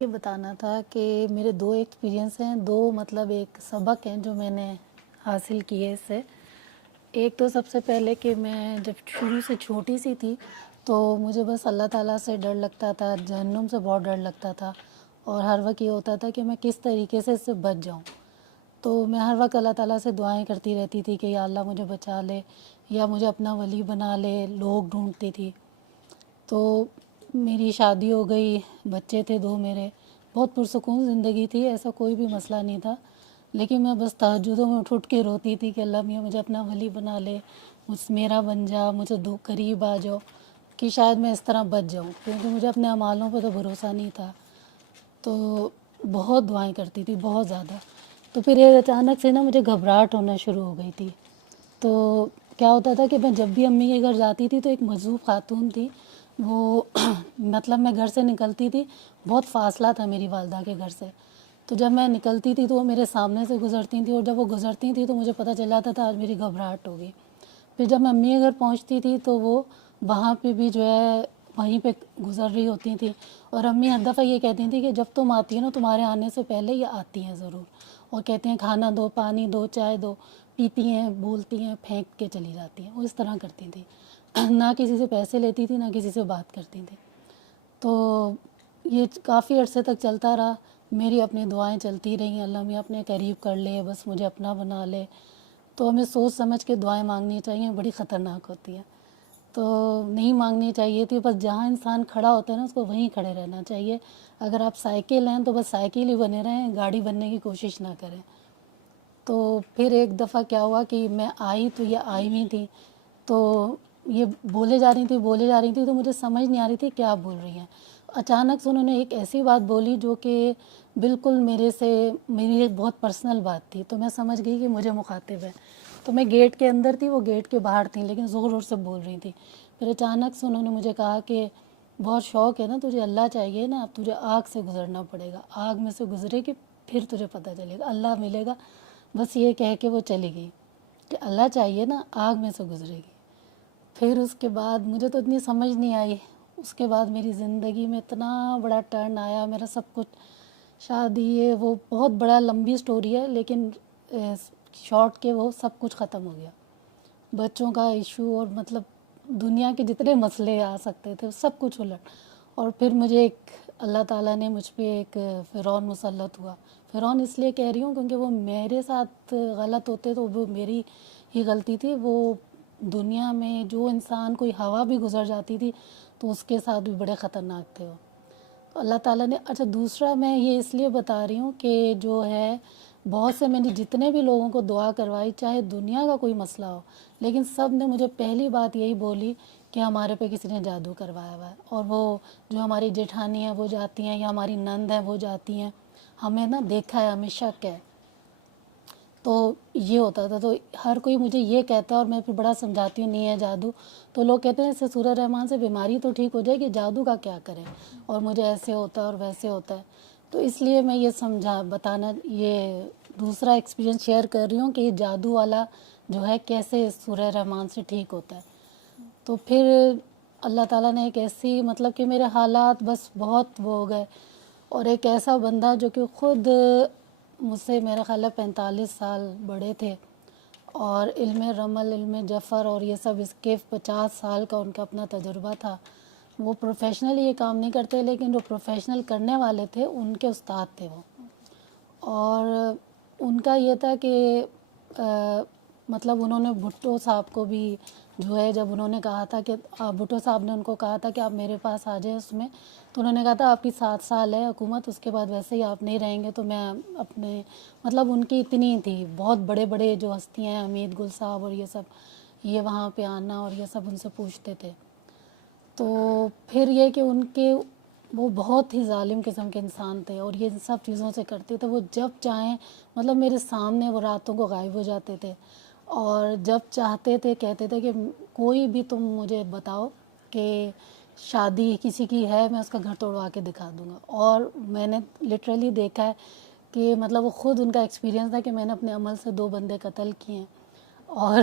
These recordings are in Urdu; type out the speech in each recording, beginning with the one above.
یہ بتانا تھا کہ میرے دو ایکسپیرینس ہیں، دو مطلب ایک سبق ہیں جو میں نے حاصل کیے اس سے۔ ایک تو سب سے پہلے کہ میں جب شروع سے چھوٹی سی تھی تو مجھے بس اللہ تعالیٰ سے ڈر لگتا تھا، جہنم سے بہت ڈر لگتا تھا، اور ہر وقت یہ ہوتا تھا کہ میں کس طریقے سے اس سے بچ جاؤں۔ تو میں ہر وقت اللہ تعالیٰ سے دعائیں کرتی رہتی تھی کہ یا اللہ مجھے بچا لے، یا مجھے اپنا ولی بنا لے، لوگ ڈھونڈتی تھی۔ تو میری شادی ہو گئی، بچے تھے دو میرے، بہت پرسکون زندگی تھی، ایسا کوئی بھی مسئلہ نہیں تھا۔ لیکن میں بس تہجدوں میں اٹھ کے روتی تھی کہ اللہ میاں مجھے اپنا ولی بنا لے، میرا بن جا، مجھے دو قریب آ جاؤ کہ شاید میں اس طرح بچ جاؤں، کیونکہ مجھے اپنے اعمالوں پہ تو بھروسہ نہیں تھا۔ تو بہت دعائیں کرتی تھی، بہت زیادہ۔ تو پھر یہ اچانک سے نا مجھے گھبراہٹ ہونا شروع ہو گئی تھی۔ تو کیا ہوتا تھا کہ میں جب بھی امی کے گھر جاتی تھی تو ایک مجذوب خاتون تھی، وہ مطلب میں گھر سے نکلتی تھی، بہت فاصلہ تھا میری والدہ کے گھر سے، تو جب میں نکلتی تھی تو وہ میرے سامنے سے گزرتی تھیں، اور جب وہ گزرتی تھیں تو مجھے پتہ چل جاتا تھا آج میری گھبراہٹ ہوگی۔ پھر جب میں امی کے گھر پہنچتی تھی تو وہ وہاں پہ بھی جو ہے وہیں پہ گزر رہی ہوتی تھیں، اور امی ہر دفعہ یہ کہتی تھیں کہ جب تم آتی ہیں نا تمہارے آنے سے پہلے یہ آتی ہیں ضرور، اور کہتی ہیں کھانا دو، پانی دو، چائے دو، پیتی ہیں، بولتی ہیں، پھینک کے چلی جاتی ہیں، وہ اس طرح کرتی تھیں، نہ کسی سے پیسے لیتی تھی، نہ کسی سے بات کرتی تھیں۔ تو یہ کافی عرصے تک چلتا رہا، میری اپنی دعائیں چلتی رہیں، اللہ میاں اپنے قریب کر لے، بس مجھے اپنا بنا لے۔ تو ہمیں سوچ سمجھ کے دعائیں مانگنی چاہیے، بڑی خطرناک ہوتی ہیں، تو نہیں مانگنی چاہیے تھی، بس جہاں انسان کھڑا ہوتا ہے نا اس کو وہیں کھڑے رہنا چاہیے۔ اگر آپ سائیکل ہیں تو بس سائیکل ہی بنے رہیں، گاڑی بننے کی کوشش نہ کریں۔ تو پھر ایک دفعہ کیا ہوا کہ میں آئی تو یہ آئی ہوئی تھی، تو یہ بولے جا رہی تھی تو مجھے سمجھ نہیں آ رہی تھی کیا بول رہی ہیں۔ اچانک سے انہوں نے ایک ایسی بات بولی جو کہ بالکل میری ایک بہت پرسنل بات تھی، تو میں سمجھ گئی کہ مجھے مخاطب ہے۔ تو میں گیٹ کے اندر تھی، وہ گیٹ کے باہر تھیں، لیکن زور زور سے بول رہی تھی۔ پھر اچانک سے انہوں نے مجھے کہا کہ بہت شوق ہے نا تجھے، اللہ چاہیے نا، اب تجھے آگ سے گزرنا پڑے گا، آگ میں سے گزرے گی پھر تجھے پتہ چلے گا، اللہ ملے گا۔ بس یہ کہہ کے وہ چلی گئی کہ اللہ چاہیے نا، آگ میں سے گزرے گی۔ پھر اس کے بعد مجھے تو اتنی سمجھ نہیں آئی، اس کے بعد میری زندگی میں اتنا بڑا ٹرن آیا، میرا سب کچھ، شادی ہے وہ بہت بڑا لمبی سٹوری ہے، لیکن شارٹ کے وہ سب کچھ ختم ہو گیا، بچوں کا ایشو، اور مطلب دنیا کے جتنے مسئلے آ سکتے تھے سب کچھ الٹ۔ اور پھر مجھے ایک اللہ تعالیٰ نے مجھ پہ ایک فرعون مسلط ہوا۔ فرعون اس لیے کہہ رہی ہوں کیونکہ وہ میرے ساتھ غلط ہوتے تو وہ میری ہی غلطی تھی، وہ دنیا میں جو انسان کوئی ہوا بھی گزر جاتی تھی تو اس کے ساتھ بھی بڑے خطرناک تھے وہ۔ تو اللہ تعالیٰ نے، اچھا دوسرا میں یہ اس لیے بتا رہی ہوں کہ جو ہے بہت سے میں نے جتنے بھی لوگوں کو دعا کروائی، چاہے دنیا کا کوئی مسئلہ ہو، لیکن سب نے مجھے پہلی بات یہی بولی کہ ہمارے پہ کسی نے جادو کروایا ہوا ہے۔ اور وہ جو ہماری جیٹھانی ہیں وہ جاتی ہیں، یا ہماری نند ہیں وہ جاتی ہیں، ہمیں نا دیکھا ہے، ہمیں شک ہے۔ تو یہ ہوتا تھا، تو ہر کوئی مجھے یہ کہتا ہے، اور میں پھر بڑا سمجھاتی ہوں نہیں ہے جادو، تو لوگ کہتے ہیں اس سے سورہ رحمان سے بیماری تو ٹھیک ہو جائے گی، جادو کا کیا کریں، اور مجھے ایسے ہوتا ہے اور ویسے ہوتا ہے۔ تو اس لیے میں یہ بتانا، یہ دوسرا ایکسپیرینس شیئر کر رہی ہوں کہ یہ جادو والا جو ہے کیسے سورہ رحمان سے ٹھیک ہوتا ہے۔ تو پھر اللہ تعالیٰ نے ایک ایسی، مطلب کہ میرے حالات بس بہت وہ ہو گئے، اور ایک ایسا بندہ جو کہ خود مجھ سے میرا خیال ہے 45 سال بڑے تھے، اور علم رمل، علم جفر اور یہ سب، اس کے 50 سال کا ان کا اپنا تجربہ تھا۔ وہ پروفیشنل یہ کام نہیں کرتے، لیکن جو پروفیشنل کرنے والے تھے ان کے استاد تھے وہ۔ اور ان کا یہ تھا کہ مطلب انہوں نے بھٹو صاحب کو بھی جو ہے، جب انہوں نے کہا تھا کہ بھٹو صاحب نے ان کو کہا تھا کہ آپ میرے پاس آ جائیں اس میں، تو انہوں نے کہا تھا آپ کی 7 سال ہے حکومت، اس کے بعد ویسے ہی آپ نہیں رہیں گے، تو میں اپنے، مطلب ان کی اتنی تھی، بہت بڑے بڑے جو ہستیاں ہیں، حمید گل صاحب اور یہ سب، یہ وہاں پہ آنا اور یہ سب ان سے پوچھتے تھے۔ تو پھر یہ کہ ان کے، وہ بہت ہی ظالم قسم کے انسان تھے، اور یہ ان سب چیزوں سے کرتے تھے، وہ جب چاہیں، مطلب میرے سامنے وہ راتوں کو غائب ہو جاتے تھے، اور جب چاہتے تھے کہتے تھے کہ کوئی بھی تم مجھے بتاؤ کہ شادی کسی کی ہے، میں اس کا گھر توڑوا کے دکھا دوں گا۔ اور میں نے لٹرلی دیکھا ہے کہ مطلب وہ خود ان کا ایکسپیرینس تھا کہ میں نے اپنے عمل سے 2 بندے قتل کیے ہیں، اور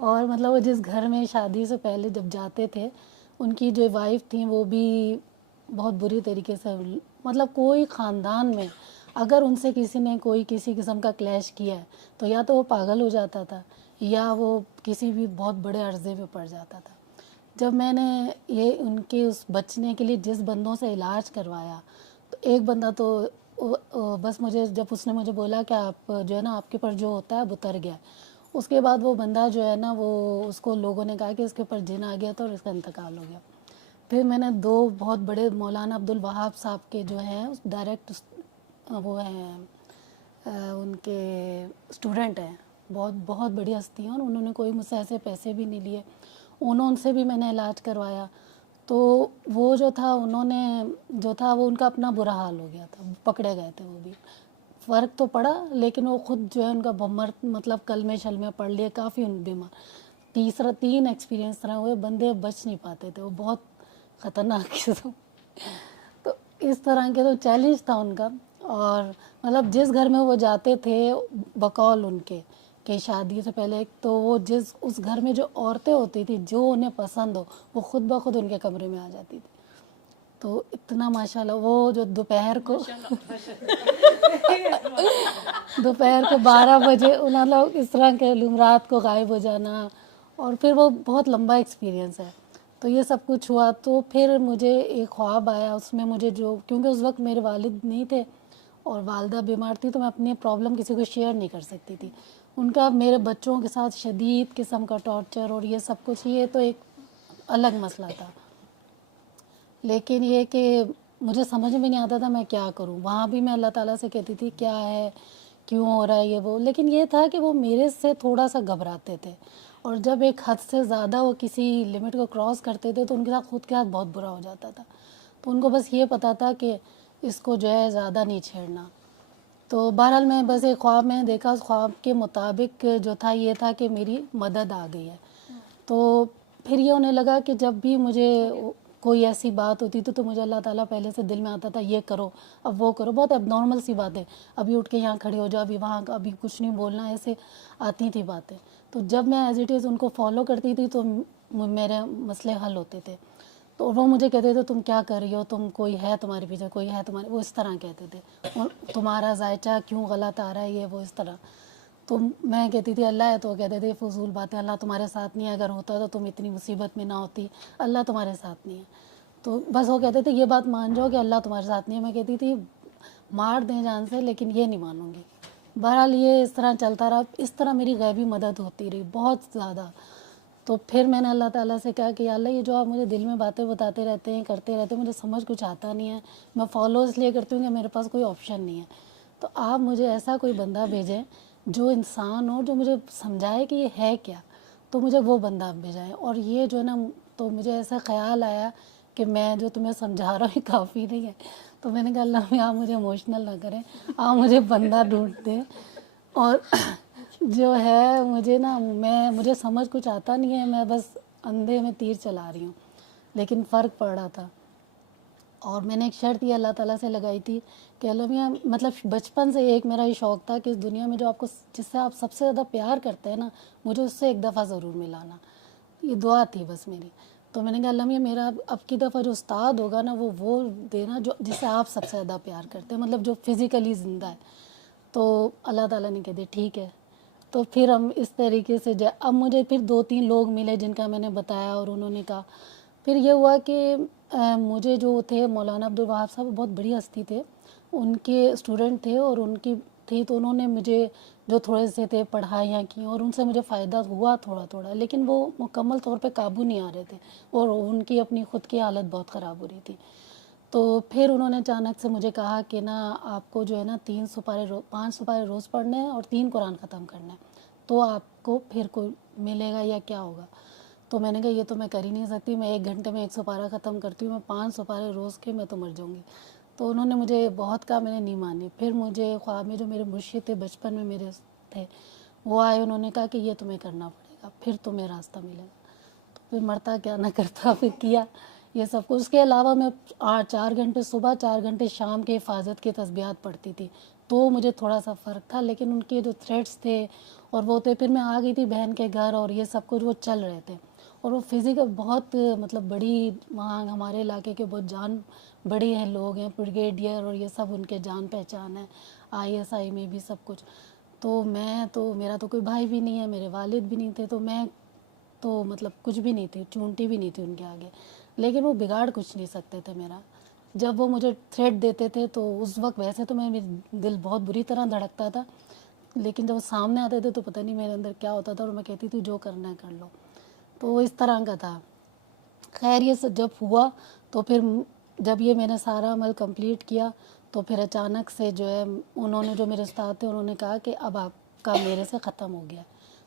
اور مطلب وہ جس گھر میں شادی سے پہلے جب جاتے تھے، ان کی جو وائف تھیں وہ بھی بہت بری طریقے سے مطلب کوئی خاندان میں اگر ان سے کسی نے کوئی کسی قسم کا کلیش کیا ہے تو یا تو وہ پاگل ہو جاتا تھا یا وہ کسی بھی بہت بڑے عرضے میں پڑ جاتا تھا. جب میں نے یہ ان کے اس بچنے کے لیے جس بندوں سے علاج کروایا تو ایک بندہ تو بس مجھے جب اس نے مجھے بولا کہ آپ جو ہے نا آپ کے اوپر جو ہوتا ہے اب اتر گیا, اس کے بعد وہ بندہ جو ہے نا وہ اس کو لوگوں نے کہا کہ اس کے اوپر جن آ گیا تھا اور اس کا انتقال ہو گیا. پھر میں نے 2 بہت بڑے مولانا عبدالوہاب صاحب کے جو ہیں ڈائریکٹ وہ ہیں ان کے اسٹوڈنٹ ہیں, بہت بہت بڑی ہستی ہیں اور انہوں نے کوئی مجھ سے ایسے پیسے بھی نہیں لیے, ان سے بھی میں نے علاج کروایا. تو وہ جو تھا انہوں نے جو تھا وہ ان کا اپنا برا حال ہو گیا تھا, پکڑے گئے تھے وہ بھی, فرق تو پڑا لیکن وہ خود جو ہے ان کا مطلب کلمے شلمے پڑھ لیے, کافی بیمار. 3 ایکسپیرینس طرح ہوئے, بندے بچ نہیں پاتے تھے, وہ بہت خطرناک قسم. تو اس طرح کے تو چیلنج تھا ان کا. اور مطلب جس گھر میں وہ جاتے تھے بقول ان کے کہ شادی سے پہلے تو وہ اس گھر میں جو عورتیں ہوتی تھی جو انہیں پسند ہو وہ خود بخود ان کے کمرے میں آ جاتی تھی. تو اتنا ماشاءاللہ وہ جو دوپہر کو 12 بجے انہوں لوگ اس طرح کے رات کو غائب ہو جانا, اور پھر وہ بہت لمبا ایکسپیرینس ہے. تو یہ سب کچھ ہوا تو پھر مجھے ایک خواب آیا, اس میں مجھے جو کیونکہ اس وقت میرے والد نہیں تھے اور والدہ بیمار تھی تو میں اپنی پرابلم کسی کو شیئر نہیں کر سکتی تھی. ان کا میرے بچوں کے ساتھ شدید قسم کا ٹارچر اور یہ سب کچھ, یہ تو ایک الگ مسئلہ تھا. لیکن یہ کہ مجھے سمجھ میں نہیں آتا تھا میں کیا کروں. وہاں بھی میں اللہ تعالیٰ سے کہتی تھی کیا ہے, کیوں ہو رہا ہے یہ وہ, لیکن یہ تھا کہ وہ میرے سے تھوڑا سا گھبراتے تھے, اور جب ایک حد سے زیادہ وہ کسی لمٹ کو کراس کرتے تھے تو ان کے ساتھ خود کے ساتھ بہت برا ہو جاتا تھا. تو ان کو بس یہ پتہ تھا کہ اس کو جو ہے زیادہ نہیں چھیڑنا. تو بہرحال میں بس ایک خواب میں دیکھا, اس خواب کے مطابق جو تھا یہ تھا کہ میری مدد آ گئی ہے. تو پھر یہ ہونے لگا کہ جب بھی مجھے کوئی ایسی بات ہوتی تھی تو مجھے اللہ تعالیٰ پہلے سے دل میں آتا تھا یہ کرو اب وہ کرو, بہت اب نارمل سی بات ہے, ابھی اٹھ کے یہاں کھڑے ہو جاؤ, ابھی وہاں ابھی کچھ نہیں بولنا, ایسے آتی تھی باتیں. تو جب میں ایز اٹ از ان کو فالو کرتی تھی تو میرے مسئلے حل ہوتے تھے. تو وہ مجھے کہتے تھے تم کیا کر رہی ہو, تم کوئی ہے تمہارے پیچھے, کوئی ہے تمہارے, وہ اس طرح کہتے تھے, اور تمہارا ذائچہ کیوں غلط آ رہا ہے یہ وہ اس طرح. تو میں کہتی تھی اللہ ہے, تو کہتے تھے فضول باتیں, اللہ تمہارے ساتھ نہیں ہے, اگر ہوتا تو تم اتنی مصیبت میں نہ ہوتی, اللہ تمہارے ساتھ نہیں ہے. تو بس وہ کہتے تھے یہ بات مان جاؤ کہ اللہ تمہارے ساتھ نہیں ہے. میں کہتی تھی مار دیں جان سے لیکن یہ نہیں مانوں گی. بہرحال یہ اس طرح چلتا رہا, اس طرح میری غیبی مدد ہوتی رہی بہت زیادہ. تو پھر میں نے اللہ تعالیٰ سے کہا کہ یا اللہ یہ جو آپ مجھے دل میں باتیں بتاتے رہتے ہیں کرتے رہتے ہیں, مجھے سمجھ کچھ آتا نہیں ہے, میں فالو اس لیے کرتی ہوں کہ میرے پاس کوئی آپشن نہیں ہے. تو آپ مجھے ایسا کوئی بندہ بھیجیں جو انسان ہو, جو مجھے سمجھائے کہ یہ ہے کیا, تو مجھے وہ بندہ آپ بھیجائیں. اور یہ جو ہے نا, تو مجھے ایسا خیال آیا کہ میں جو تمہیں سمجھا رہا ہوں یہ کافی نہیں ہے. تو میں نے کہا اللہ میں آپ مجھے ایموشنل نہ کریں, آپ مجھے بندہ ڈھونڈ دیں. اور جو ہے مجھے نا مجھے سمجھ کچھ آتا نہیں ہے, میں بس اندھے میں تیر چلا رہی ہوں, لیکن فرق پڑ رہا تھا. اور میں نے ایک شرط یہ اللہ تعالیٰ سے لگائی تھی کہ اللہ میاں مطلب بچپن سے ایک میرا یہ شوق تھا کہ اس دنیا میں جو آپ کو جس سے آپ سب سے زیادہ پیار کرتے ہیں نا, مجھے اس سے ایک دفعہ ضرور ملانا. یہ دعا تھی بس میری. تو میں نے کہا اللہ میاں میرا اب کی دفعہ جو استاد ہوگا نا وہ دینا جو جس سے آپ سب سے زیادہ پیار کرتے ہیں, مطلب جو فزیکلی زندہ ہے. تو اللہ تعالیٰ نے کہہ دیا ٹھیک ہے. تو پھر ہم اس طریقے سے اب مجھے پھر 2-3 لوگ ملے جن کا میں نے بتایا, اور انہوں نے کہا پھر یہ ہوا کہ مجھے جو تھے مولانا عبدالوہاب صاحب بہت بڑی ہستی تھے, ان کے اسٹوڈنٹ تھے اور ان کی تھی, تو انہوں نے مجھے جو تھوڑے سے تھے پڑھائیاں کی اور ان سے مجھے فائدہ ہوا تھوڑا تھوڑا, لیکن وہ مکمل طور پہ قابو نہیں آ رہے تھے اور ان کی اپنی خود کی حالت بہت خراب ہو رہی تھی. تو پھر انہوں نے اچانک سے مجھے کہا کہ نا آپ کو جو ہے نا 5 سپارے روز پڑھنے ہیں اور 3 قرآن ختم کرنا ہے, تو آپ کو پھر کوئی ملے گا یا کیا ہوگا. تو میں نے کہا یہ تو میں کر ہی نہیں سکتی, میں 1 گھنٹے میں 1 سپارہ ختم کرتی ہوں, میں 5 سپارے روز کے میں تو مر جاؤں گی. تو انہوں نے مجھے بہت کہا, میں نے نہیں مانی. پھر مجھے خواب میں جو میرے مرشد تھے بچپن میں میرے تھے وہ آئے, انہوں نے کہا کہ یہ تمہیں کرنا پڑے گا, پھر تمہیں راستہ ملے گا. تو پھر مرتا کیا نہ کرتا, پھر کیا یہ سب کچھ. اس کے علاوہ میں 4 گھنٹے صبح 4 گھنٹے شام کے حفاظت کے تسبیحات پڑھتی تھی, تو مجھے تھوڑا سا فرق تھا. لیکن ان کے جو تھریٹس تھے اور وہ تھے, پھر میں آ گئی تھی بہن کے گھر اور یہ سب کچھ وہ چل رہے تھے, اور وہ فزیکل بہت مطلب بڑی، وہاں ہمارے علاقے کے بہت جان بڑے ہیں لوگ ہیں، بریگیڈیئر اور یہ سب ان کے جان پہچان ہے، ISI میں بھی سب کچھ. تو میں تو میرا تو کوئی بھائی بھی نہیں ہے، میرے والد بھی نہیں تھے، تو میں تو مطلب کچھ بھی نہیں تھی، چونٹی بھی نہیں تھی ان کے آگے. لیکن وہ بگاڑ کچھ نہیں سکتے تھے میرا. جب وہ مجھے تھریٹ دیتے تھے تو اس وقت ویسے تو میرا دل بہت بری طرح دھڑکتا تھا، لیکن جب وہ سامنے آتے تھے تو پتہ نہیں میرے اندر کیا ہوتا تھا، اور میں کہتی تھی جو کرنا ہے کر لو. تو وہ اس طرح کا تھا. خیر یہ سب جب ہوا تو پھر جب یہ میں نے سارا عمل کمپلیٹ کیا تو پھر اچانک سے جو ہے انہوں نے، جو میرے استاد تھے، انہوں نے کہا کہ اب آپ کا میرے سے ختم ہو گیا.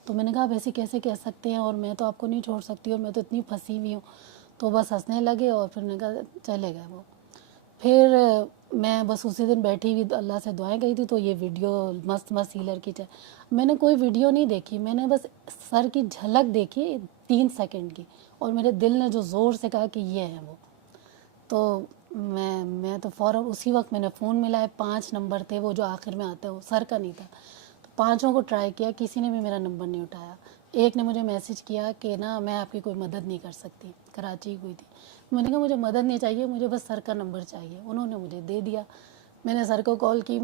تو میں نے کہا آپ ایسے کیسے کہہ سکتے ہیں، اور میں تو آپ کو نہیں چھوڑ سکتی، اور میں تو اتنی پھنسی ہوئی ہوں. تو بس ہنسنے لگے اور پھر نے کہا چلے گئے وہ. پھر میں بس اسی دن بیٹھی ہوئی اللہ سے دعائیں گئی تھی، تو یہ ویڈیو مست مست ہیلر کی میں نے کوئی ویڈیو نہیں دیکھی، میں نے بس سر کی جھلک دیکھی 3 سیکنڈ کی، اور میرے دل نے جو زور سے کہا کہ یہ ہے وہ. تو میں تو فوراً اسی وقت میں نے فون ملائے. 5 نمبر تھے وہ جو آخر میں آتے ہیں، وہ سر کا نہیں تھا. تو 5 کو ٹرائی کیا، کسی نے بھی میرا نمبر نہیں اٹھایا. ایک نے مجھے میسج کیا کہ نا میں آپ کی کوئی مدد نہیں کر سکتی، کراچی ہوئی تھی. میں نے کہا مجھے مدد نہیں چاہیے، مجھے بس سر کا نمبر چاہیے. انہوں نے مجھے دے دیا. میں نے سر کو کال کی.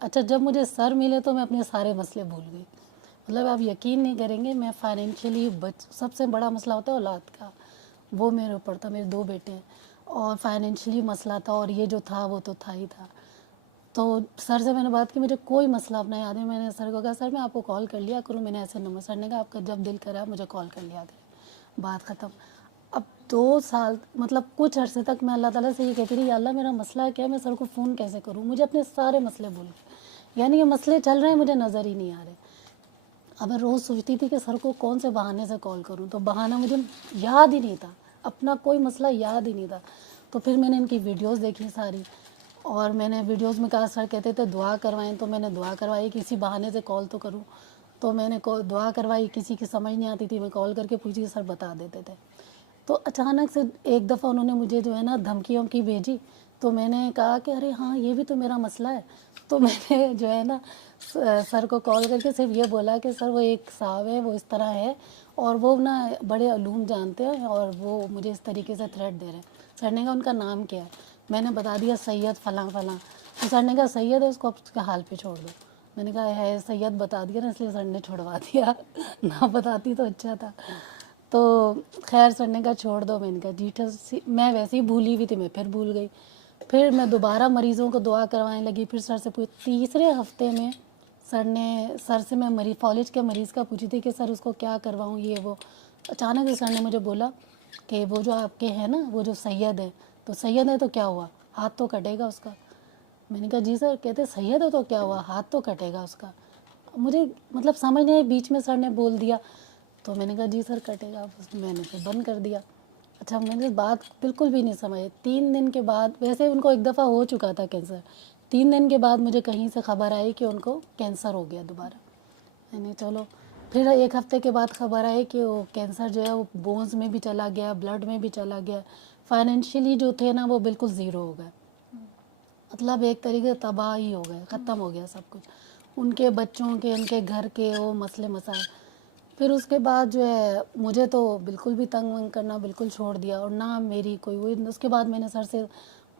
اچھا جب مجھے سر ملے تو میں اپنے سارے مسئلے بھول گئی. مطلب آپ یقین نہیں کریں گے، میں فائنینشلی سب سے بڑا مسئلہ ہوتا ہے اولاد کا، وہ میرے اوپر تھا. میرے 2 بیٹے ہیں اور فائنینشلی مسئلہ تھا، اور یہ جو تھا وہ تو تھا ہی تھا. تو سر سے میں نے بات کی، مجھے کوئی مسئلہ اپنا یاد ہے. میں نے سر کو کہا سر میں آپ کو کال کر لیا کروں، میں نے ایسے نمبر. سر نے کہا آپ کا جب دل کرا مجھے کال کر لیا کریں، بات ختم. اب 2 سال مطلب کچھ عرصے تک میں اللہ تعالیٰ سے یہ کہتی رہی، یا اللہ میرا مسئلہ کیا ہے، میں سر کو فون کیسے کروں، مجھے اپنے سارے مسئلے بھول گئے. یعنی یہ مسئلے چل رہے ہیں مجھے نظر ہی نہیں آ رہے. اب میں روز سوچتی تھی کہ سر کو کون سے بہانے سے کال کروں، تو بہانہ مجھے یاد ہی نہیں تھا، اپنا کوئی مسئلہ یاد ہی نہیں تھا. تو پھر میں نے ان کی ویڈیوز دیکھی ساری، اور میں نے ویڈیوز میں کہا سر کہتے تھے دعا کروائیں، تو میں نے دعا کروائی کسی بہانے سے کال تو کروں. تو میں نے دعا کروائی، کسی کی سمجھ نہیں آتی تھی، میں کال کر کے پوچھی، سر بتا دیتے تھے. تو اچانک سے ایک دفعہ انہوں نے مجھے جو ہے نا دھمکی ومکی بھیجی. تو میں نے کہا کہ ارے ہاں یہ بھی تو میرا مسئلہ ہے. تو میں نے جو ہے نا سر کو کال کر کے صرف یہ بولا کہ سر وہ ایک صاحب ہے، وہ اس طرح ہے، اور وہ نا بڑے علوم جانتے ہیں، اور وہ مجھے اس طریقے سے تھریٹ دے رہے ہیں. سر نے کہا ان کا نام کیا ہے؟ میں نے بتا دیا سید فلاں فلاں. تو سر نے کہا سید ہے، اس کو اب اس کے حال پہ چھوڑ دو. میں نے کہا ہے سید بتا دیا نا، اس لیے سر نے چھڑوا دیا، نہ بتاتی تو اچھا تھا. تو خیر سر نے کہا چھوڑ دو. میں نے کہا جی ٹھیک. میں ویسے ہی بھولی ہوئی تھی، میں پھر بھول گئی. پھر میں دوبارہ مریضوں کو دعا کروانے لگی. پھر سر سے تیسرے ہفتے میں سر سے میں فالج کے مریض کا پوچھی تھی کہ سر اس کو کیا کرواؤں یہ وہ. اچانک سے سر نے مجھے بولا کہ وہ جو آپ کے ہیں نا، وہ جو سید ہے، تو سید ہے تو کیا ہوا، ہاتھ تو کٹے گا اس کا. میں نے کہا جی سر. کہتے سید ہے تو کیا ہوا، ہاتھ تو کٹے گا اس کا. مجھے مطلب سمجھ نہیں، بیچ میں سر نے بول دیا. تو میں نے کہا جی سر کٹے گا. میں نے پھر بند کر دیا. اچھا میں نے بات بالکل بھی نہیں سمجھی. 3 دن کے بعد، ویسے ان کو ایک دفعہ ہو چکا تھا کینسر، 3 دن کے بعد مجھے کہیں سے خبر آئی کہ ان کو کینسر ہو گیا دوبارہ. میں نے چلو. پھر 1 ہفتے کے بعد خبر آئی کہ وہ کینسر جو ہے وہ بونز میں بھی چلا گیا، بلڈ میں بھی چلا گیا. فائنینشلی جو تھے نا وہ بالکل زیرو ہو گئے، مطلب ایک طریقے سے تباہ ہی ہو گئے، ختم ہو گیا سب کچھ. ان کے بچوں کے، ان کے گھر کے وہ مسئلے مسائل. پھر اس کے بعد جو ہے مجھے تو بالکل بھی تنگ ونگ کرنا بالکل چھوڑ دیا، اور نہ میری کوئی وہ. اس کے بعد میں نے سر سے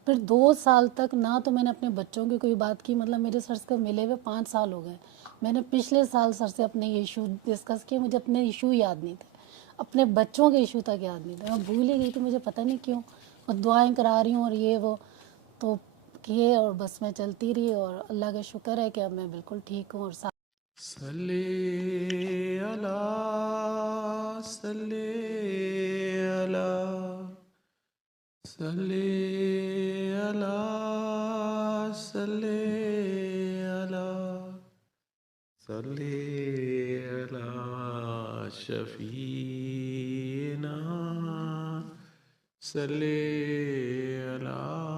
پھر 2 سال تک نہ تو میں نے اپنے بچوں کی کوئی بات کی. مطلب میرے سر سے ملے ہوئے 5 سال ہو گئے. میں نے پچھلے سال سر سے اپنے ایشو ڈسکس کیے، مجھے اپنے ایشو یاد نہیں تھے، اپنے بچوں کے ایشو تک یاد نہیں تھے. میں بھول ہی گئی کہ مجھے پتہ نہیں کیوں، اور دعائیں کرا رہی ہوں اور یہ وہ تو کیے، اور بس میں چلتی رہی. اور اللہ کا شکر ہے کہ اب میں بالکل ٹھیک ہوں. اور صلی اللہ صلی اللہ صلی اللہ صلی اللہ صلی اللہ شفیعنا صلی اللہ